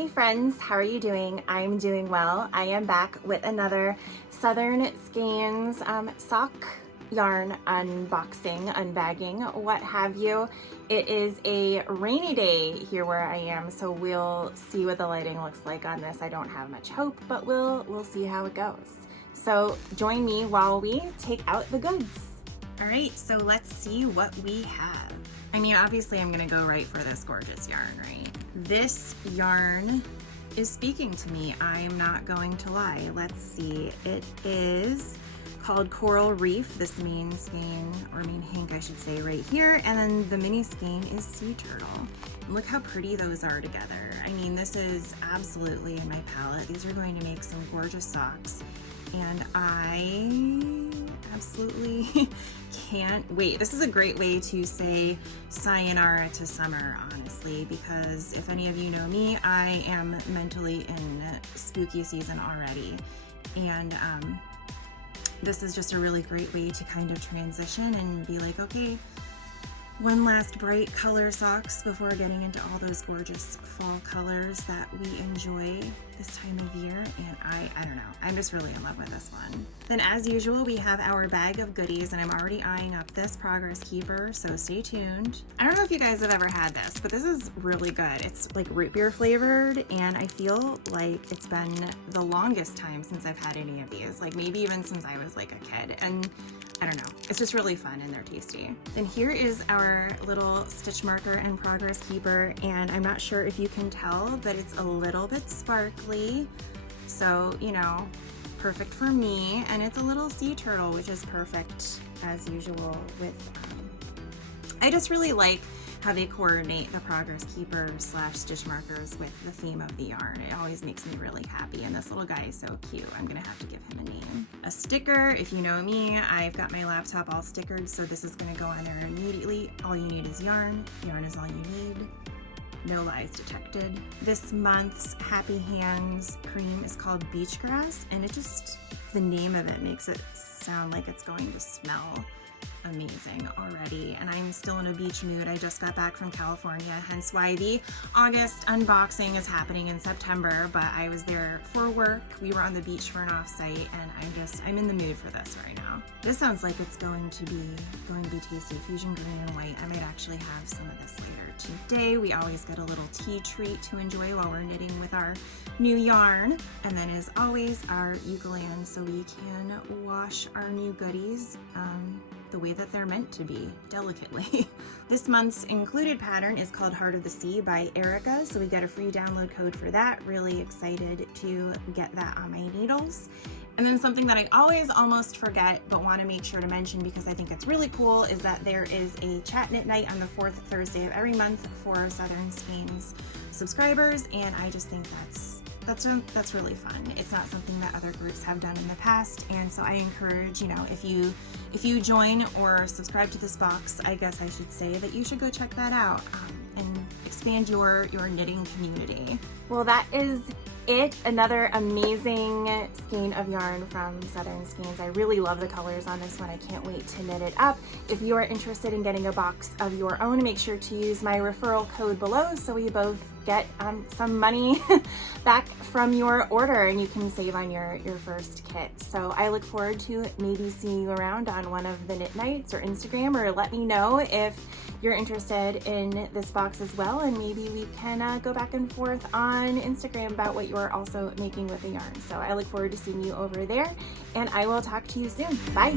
Hey friends, how are you doing? I'm doing well. I am back with another Southern Skeins sock yarn unboxing, unbagging, what have you. It is a rainy day here where I am, so we'll see what the lighting looks like on this. I don't have much hope, but we'll see how it goes. So join me while we take out the goods. All right, so let's see what we have. I mean, obviously I'm gonna go right for this gorgeous yarn, right? This yarn is speaking to me. I am not going to lie. Let's see. It is called Coral Reef, this main skein, or main hank I should say, right here. And then the mini skein is Sea Turtle. And look how pretty those are together. I mean, this is absolutely in my palette. These are going to make some gorgeous socks. And I absolutely can't wait. This is a great way to say sayonara to summer, honestly, because if any of you know me, I am mentally in spooky season already. And this is just a really great way to kind of transition and be like, okay, one last bright color socks before getting into all those gorgeous fall colors that we enjoy this time of year. And I don't know, I'm just really in love with this one. Then as usual, we have our bag of goodies, and I'm already eyeing up this Progress Keeper, so stay tuned. I don't know if you guys have ever had this, but this is really good. It's like root beer flavored, and I feel like it's been the longest time since I've had any of these, like maybe even since I was like a kid. And I don't know, it's just really fun and they're tasty. Then here is our little stitch marker and Progress Keeper, and I'm not sure if you can tell, but it's a little bit sparkly. So, you know, perfect for me. And it's a little sea turtle, which is perfect as usual with, I just really like how they coordinate the Progress Keeper / stitch markers with the theme of the yarn. It always makes me really happy, and this little guy is so cute. I'm gonna have to give him a name. A sticker, if you know me, I've got my laptop all stickered, so this is gonna go on there immediately. All you need is yarn. Yarn is all you need. No lies detected. This month's Happy Hands cream is called Beach Grass, and it just, the name of it makes it sound like it's going to smell amazing already. And I'm still in a beach mood. I just got back from California, hence why the August unboxing is happening in September, but I was there for work. We were on the beach for an offsite, and I'm in the mood for this right now. This sounds like it's going to be tasty. Fusion green and white. I might actually have some of this later today. We always get a little tea treat to enjoy while we're knitting with our new yarn. And then as always, our Eucalan, so we can wash our new goodies the way that they're meant to be, delicately. This month's included pattern is called Heart of the Sea by Erica, so we got a free download code for that. Really excited to get that on my needles. And then something that I always almost forget but want to make sure to mention because I think it's really cool is that there is a chat knit night on the 4th Thursday of every month for Southern Skeins subscribers, and I just think that's really fun. It's not something that other groups have done in the past, and so I encourage, you know, if you join or subscribe to this box, I guess I should say that you should go check that out and expand your knitting community. Well, that is it. Another amazing skein of yarn from Southern Skeins. I really love the colors on this one. I can't wait to knit it up. If you are interested in getting a box of your own, make sure to use my referral code below so we both get some money back from your order and you can save on your first kit. So I look forward to maybe seeing you around on one of the knit nights or Instagram, or let me know if you're interested in this box as well, and maybe we can go back and forth on Instagram about what you're also making with the yarn. So I look forward to seeing you over there, and I will talk to you soon. Bye.